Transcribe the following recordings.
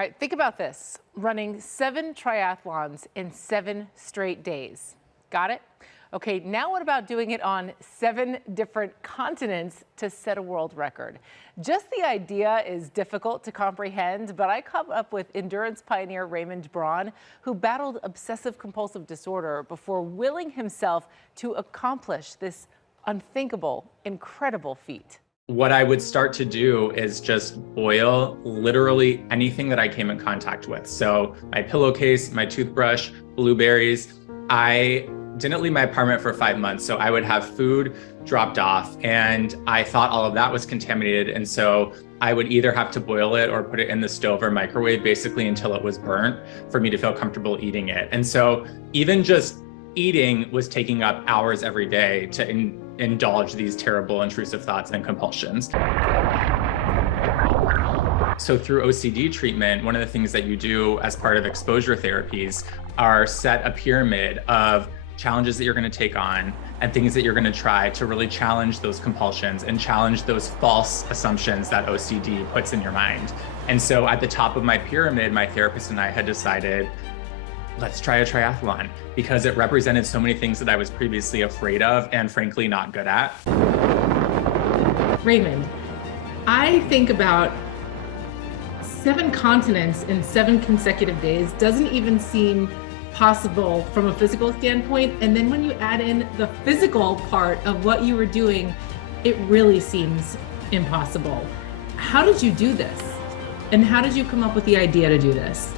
All right, think about this. Running 7 triathlons in 7 straight days. Got it? Okay, now what about doing it on 7 different continents to set a world record? Just the idea is difficult to comprehend, but I come up with endurance pioneer Raymond Braun, who battled obsessive compulsive disorder before willing himself to accomplish this unthinkable, incredible feat. What I would start to do is just boil literally anything that I came in contact with. So my pillowcase, my toothbrush, blueberries. I didn't leave my apartment for 5 months, so I would have food dropped off, and I thought all of that was contaminated. And so I would either have to boil it or put it in the stove or microwave, basically until it was burnt for me to feel comfortable eating it. And so even just eating was taking up hours every day to indulge these terrible intrusive thoughts and compulsions. So through OCD treatment, one of the things that you do as part of exposure therapies are set a pyramid of challenges that you're going to take on and things that you're going to try to really challenge those compulsions and challenge those false assumptions that OCD puts in your mind. And so at the top of my pyramid, my therapist and I had decided, let's try a triathlon, because it represented so many things that I was previously afraid of and frankly not good at. Raymond, I think about 7 continents in 7 consecutive days doesn't even seem possible from a physical standpoint. And then when you add in the physical part of what you were doing, it really seems impossible. How did you do this? And how did you come up with the idea to do this?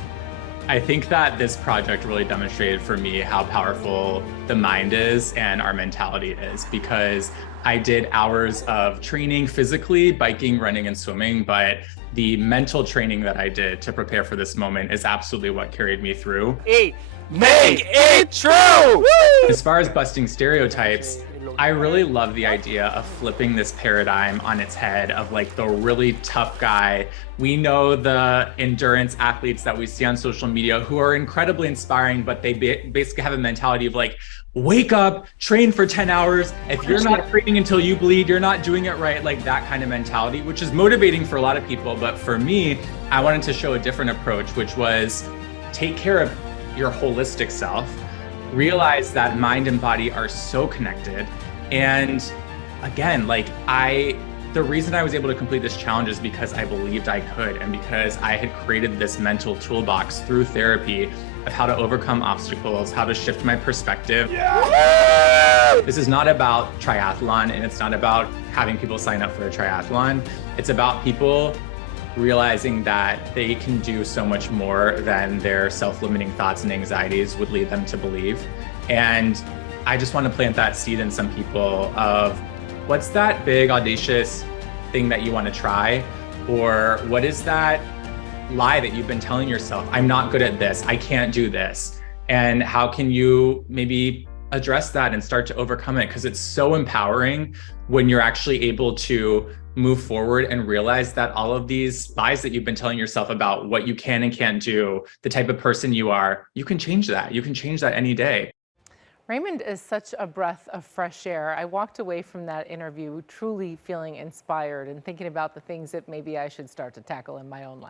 I think that this project really demonstrated for me how powerful the mind is and our mentality is, because I did hours of training physically, biking, running, and swimming, but the mental training that I did to prepare for this moment is absolutely what carried me through. Make it true! Woo! As far as busting stereotypes, I really love the idea of flipping this paradigm on its head of like the really tough guy. We know the endurance athletes that we see on social media who are incredibly inspiring, but they basically have a mentality of like, wake up, train for 10 hours. If you're not training until you bleed, you're not doing it right. Like that kind of mentality, which is motivating for a lot of people. But for me, I wanted to show a different approach, which was take care of your holistic self, realize that mind and body are so connected. And again, like the reason I was able to complete this challenge is because I believed I could, and because I had created this mental toolbox through therapy of how to overcome obstacles, how to shift my perspective. Yeah! This is not about triathlon, and it's not about having people sign up for a triathlon. It's about people realizing that they can do so much more than their self-limiting thoughts and anxieties would lead them to believe. And I just want to plant that seed in some people of what's that big audacious thing that you want to try? Or what is that lie that you've been telling yourself? I'm not good at this. I can't do this. And how can you maybe address that and start to overcome it? Because it's so empowering when you're actually able to move forward and realize that all of these lies that you've been telling yourself about what you can and can't do, the type of person you are, you can change that. You can change that any day. Raymond is such a breath of fresh air. I walked away from that interview truly feeling inspired and thinking about the things that maybe I should start to tackle in my own life.